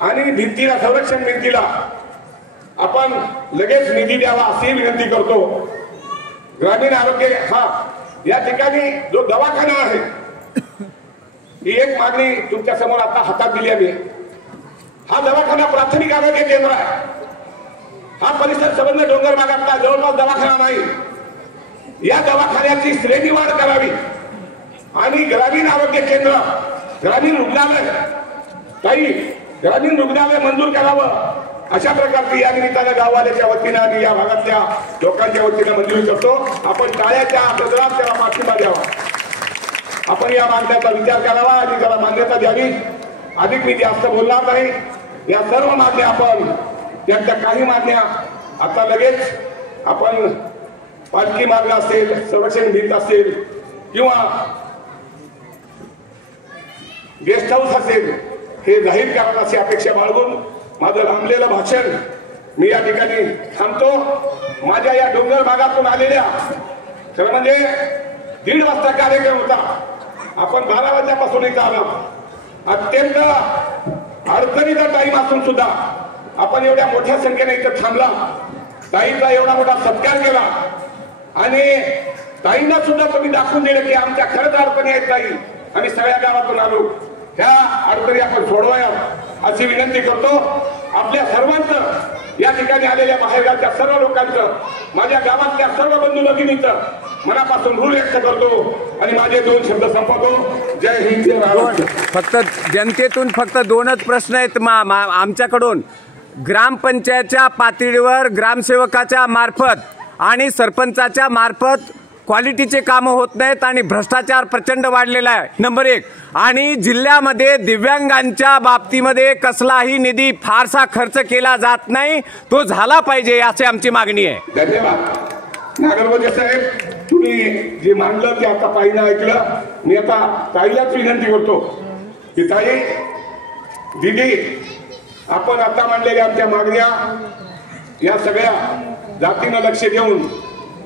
आणि भिंतीला, संरक्षण भिंतीला आपण लगेच निधी द्यावा अशी विनंती करतो। ग्रामीण आरोग्य या ठिकाणी जो दवाखाना आहे ही एक मागणी तुमच्या समोर आता हातात दिली आहे। हा दवाखाना प्राथमिक आरोग्य केंद्र आहे। हा परिसर संबंध डोंगर भागातला जवळपास दवाखाना नाही। या दवाखान्याची श्रेणीवाढ करावी आणि ग्रामीण आरोग्य केंद्र, ग्रामीण रुग्णालय, काही ग्रामीण रुग्णालय मंजूर करावं अशा प्रकारची या निमित्तानं गाववाल्याच्या वतीनं आणि या भागातल्या लोकांच्या वतीनं मंजुरी करतो। आपण टाळ्याच्या गजरात त्याला पाठिंबा द्यावा। आपण या मागण्याचा विचार करावा आणि त्याला मान्यता द्यावी। अधिक मी जास्त बोलणार नाही। या सर्व मागण्या आपण त्यांच्या काही मागण्या आता लगेच आपण पालखी मार्ग असेल, संरक्षण भिंत असेल किंवा गेस्ट हाऊस असेल हे जाहीर करावं अशी अपेक्षा बाळगून माझं लांबलेलं भाषण मी या ठिकाणी थांबतो। माझ्या या डोंगर भागातून आलेल्या खरं म्हणजे 1:30 वाजता कार्यक्रम होता। आपण 12 वाजल्यापासून इथं आलो। अत्यंत अडचणीचा टाइम असून सुद्धा आपण एवढ्या मोठ्या संख्येने इथं थांबला। ताईचा एवढा मोठा सत्कार केला आणि ताईंना सुद्धा तुम्ही दाखवून दिलं की आमच्या खरंच अडचणी आहेत ताई, आम्ही सगळ्या गावातून आलो, ह्या अडचणी आपण सोडवाया अशी विनंती करतो। आपल्या सर्वांचं या ठिकाणी आलेल्या बाहेरगावच्या सर्व लोकांचं, माझ्या गावातल्या सर्व बंधू भगिनींचं मनापासून ऋण व्यक्त करतो आणि माझे 2 शब्द संपवतो। जय हिंद, जय महाराष्ट्र। फक्त जनतेतून फक्त 2च प्रश्न आहेत आमच्याकडून। ग्रामपंचायतच्या पातळीवर ग्रामसेवकाच्या मार्फत आणि सरपंचाच्या मार्फत क्वालिटीचे कामं होत नाहीत आणि भ्रष्टाचार प्रचंड वाढलेला आहे, नंबर 1। आणि जिल्ह्यामध्ये दिव्यांगांच्या बाबतीमध्ये कसलाही निधी फारसा खर्च केला जात नाही, तो झाला पाहिजे अशी आमची मागणी आहे। धन्यवाद नागरगोजे साहेब, तुम्ही जे मांडलं ते आता पाहिलं ऐकलं। मी आता ताईलाच विनंती करतो की ताई दीदी, आपण आता मांडलेल्या आमच्या मागण्या या सगळ्या जातीनं लक्ष देऊन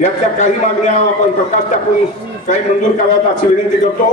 यातल्या काही मागण्या आपण प्रकाश टाकून काही मंजूर कराव्यात अशी विनंती करतो।